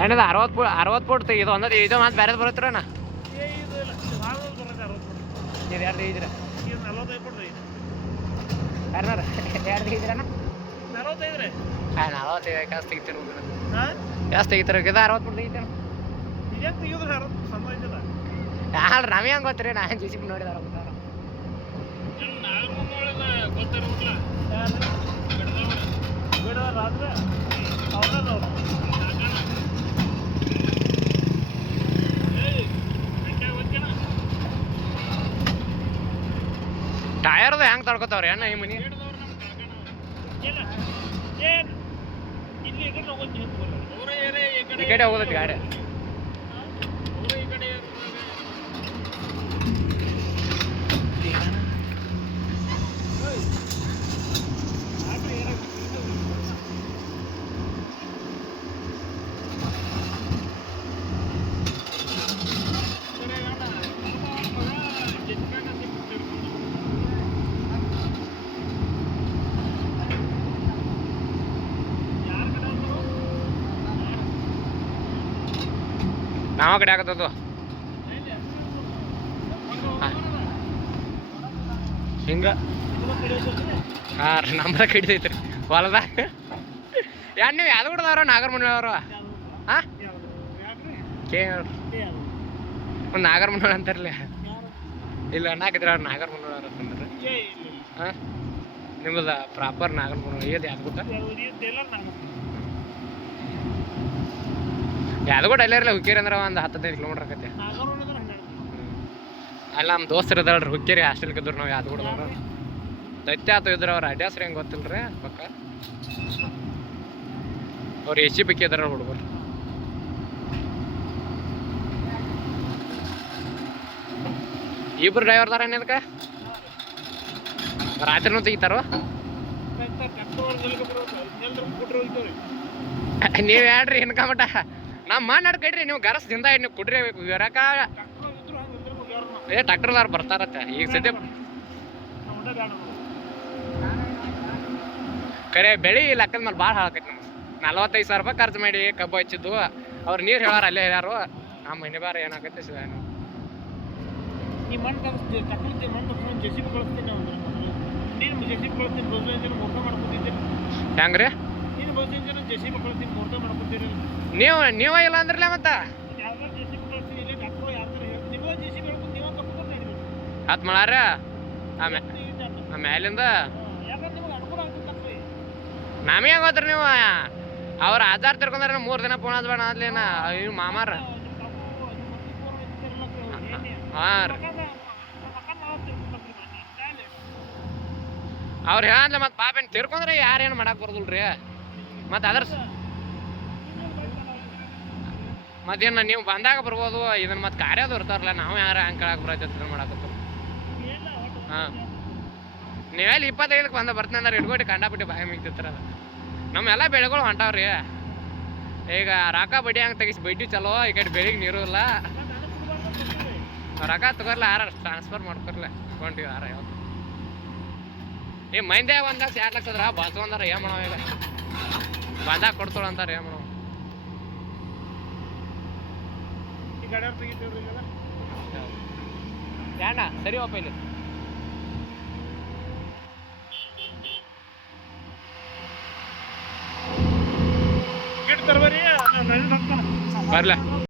ಏನಿದೆ 60 ಫುಟ್ ಇದು ಒಂದದು ಇದು ಮತ್ತೆ ಬೇರೆ ಬರುತ್ತಣ್ಣ ಇದು ಯಾರು ಇದ್ದೀರ ಯಾರನಾರ ಯಾರು ಇದ್ದೀರಣ್ಣ 45 ಹಾಂ 45 ಕಾಸು ತೆಗಿತೀರ ಜಾಸ್ತಿ ತೆಗಿತಾರೆ ಇದು 60 ಫುಟ್ ತೆಗಿತಾನೆ ಯಾರು ನಮಗೆ ಹಂಗೆ ಗೊತ್ತೀರಿ ನಾನು ಜಿ ಸಿ ಬಿ ನೋಡಿದಾರ ಟಯರ್ದು ಹೆಂಗೆ ತಡ್ಕೋತಾವ್ರಿ ಅಣ್ಣ ಈ ಮನಿ ಈ ಕಡೆ ಹೋಗೋದೈತಿ ಗಾಡಿ ನಾವ ಕಡೆ ಆಗತ್ತದು ಹಿಂಗ ಹಾಂ ರೀ ನಮ್ದ ಕಡಿದೈತ್ರಿ ಹೊಲದಾಗ ಯಾರು ನೀವು ಯಾವ್ದು ಬಿಡದವ್ರ ನಾಗರಮುನಿಯವರು ಹಾಂ ಒಂದು ನಾಗರಮುನಿಯವ್ರು ಅಂತಾರಲ್ಲ ಇಲ್ಲ ಅಣ್ಣಾಕಿದ್ರ ಅವ್ರು ನಾಗರಮುನಿಯವ್ರು ಅಂತಂದ್ರೆ ಹಾಂ ನಿಮ್ಮದ ಪ್ರಾಪರ್ ನಾಗರಮುನಿ ಏದು ಯಾವ್ದು ಬಿಟ್ಟ ಯಾವ್ದು ಕೂಡ ಇಲ್ಲ ಇರಲ್ಲ ಹುಕ್ಕೇರಿ ಅಂದ್ರೆ ಒಂದು 10-15 ಕಿಲೋಮೀಟ್ರ್ ಆಕತ್ತೆ ಅಲ್ಲ ನಮ್ಮ ದೋಸ್ತರು ಇದಾಳ್ರಿ ಹುಕ್ಕೇರಿ ಹಾಸ್ಟೆಲ್ಗೆ ಇದ್ರು ನಾವು ಯಾವ್ದು ಕೂಡ ದೈತ್ಯ ಆತು ಇದ್ರು ಅವ್ರು ಅಡ್ಯಾಸ್ರಿ ಹೆಂಗೆ ಗೊತ್ತಿಲ್ಲ ರೀ ಪಕ್ಕ ಅವ್ರು ಎಚ್ ಸಿ ಪೈಕಿ ಇದಾರ ಹುಡುಗರು ಇಬ್ರು ಡ್ರೈವರ್ದಾರ ಏನದಕ್ಕೆ ರಾತ್ರಿನೂ ತೆಗಿತಾರೋ ನೀವು ಹೇಳ್ರಿ ಇನ್ಕಮಟ ನಮ್ಮ ಮಾಡಿ ಕಡ್ರಿ ನೀವು ಗರಸ್ದಿಂದ ನೀವು ಕುಡ್ರಿ ವಿವರಕ ಟ್ಯಾಕ್ಟರ್ದಾರ ಬರ್ತಾರತ್ತೆ ಈಗ ಸದ್ಯ ಕರೆ ಬೆಳಿ ಲೆಕ್ಕದ ಮೇಲೆ ಭಾಳ ಹಾಕೈತಿ ನಮ್ಗೆ 45,000 ರೂಪಾಯಿ ಖರ್ಚು ಮಾಡಿ ಕಬ್ಬು ಹಚ್ಚಿದ್ದು ಅವ್ರು ನೀರು ಹೇಳಾರ ಅಲ್ಲೇ ಹೇಳ್ಯಾರು ಆ ಮನೆ ಬಾರ ಏನಾಗತ್ತೆ ಹೆಂಗ್ರಿ ನೀವು ಇಲ್ಲ ಅಂದ್ರಲ್ಲ ಮತ್ತ ಹತ್ತು ಮಾಡಾರ ಮ್ಯಾಲಿಂದ ನಮಗೆ ಗೊತ್ತ್ರಿ ನೀವು ಅವ್ರ ಆಧಾರ್ ತಿರ್ಕೊಂಡ್ರೆ 3 ದಿನ ಫೋನ್ ಹಚ್ಬೇಡ ಅದ್ಲೇನ ಇವ್ ಮಾಮಾರ ಹಾಂ ರೀ ಅವ್ರು ಹೇಳಂದ್ರೆ ಮತ್ತೆ ಪಾಪೇನು ತಿರ್ಕೊಂಡ್ರೆ ಯಾರೇನು ಮಾಡಕ್ಕೆ ಬರೋದಿಲ್ರಿ ಮತ್ತು ಅದ್ರ ಮತ್ತೇನು ನೀವು ಬಂದಾಗ ಬರ್ಬೋದು ಇದನ್ನ ಮತ್ತೆ ಕಾರ್ಯದು ಇರ್ತಾರಲ್ಲ ನಾವು ಯಾರು ಹಂಗೆ ಕೇಳಕ್ಕೆ ಬರತ್ತೆ ಮಾಡಕತ್ತು ಹಾಂ ನೀವೆಲ್ಲಿ 25ಕ್ಕೆ ಬಂದ ಬರ್ತೀನಿ ಅಂದ್ರೆ ಇಟ್ಕೊಟ್ಟು ಕಂಡಾಬಿಟ್ಟು ಬಾಯಿ ಮಿಗ್ತಿರ್ತಾರ ಅದು ನಮ್ಮೆಲ್ಲ ಬೆಳೆಗಳು ಹೊಂಟಾವ್ರಿ ಈಗ ರೊಕ್ಕ ಬಡ್ಡಿ ಹಂಗೆ ತೆಗಿಸಿ ಬಡ್ಡಿ ಚಲೋ ಈ ಕಡೆ ಬೆಳಿಗ್ಗೆ ನೀರು ಇಲ್ಲ ರೊಕ್ಕ ತಗೋರ್ಲ ಯಾರು ಟ್ರಾನ್ಸ್ಫರ್ ಮಾಡ್ಕೊರ್ಲ ಅಕೌಂಟಿಗೆ ಯಾರ ಯಾವತ್ತು ಈ ಮಂದಿ 1 ಲಕ್ಷ 2 ಲಕ್ಷ ಅದ್ರ ಬಾಸು ಅಂದಾರ ಏನು ಮಾಡೋ ಈಗ ಬಂದಾಗ ಕೊಡ್ತಾಳ ಅಂತಾರೆ ಏನು ಮಾಡೋ ಯಾಣ ಸರಿ ಒಪ್ಪ ಇಲ್ಲಿ ಬರ್ಲ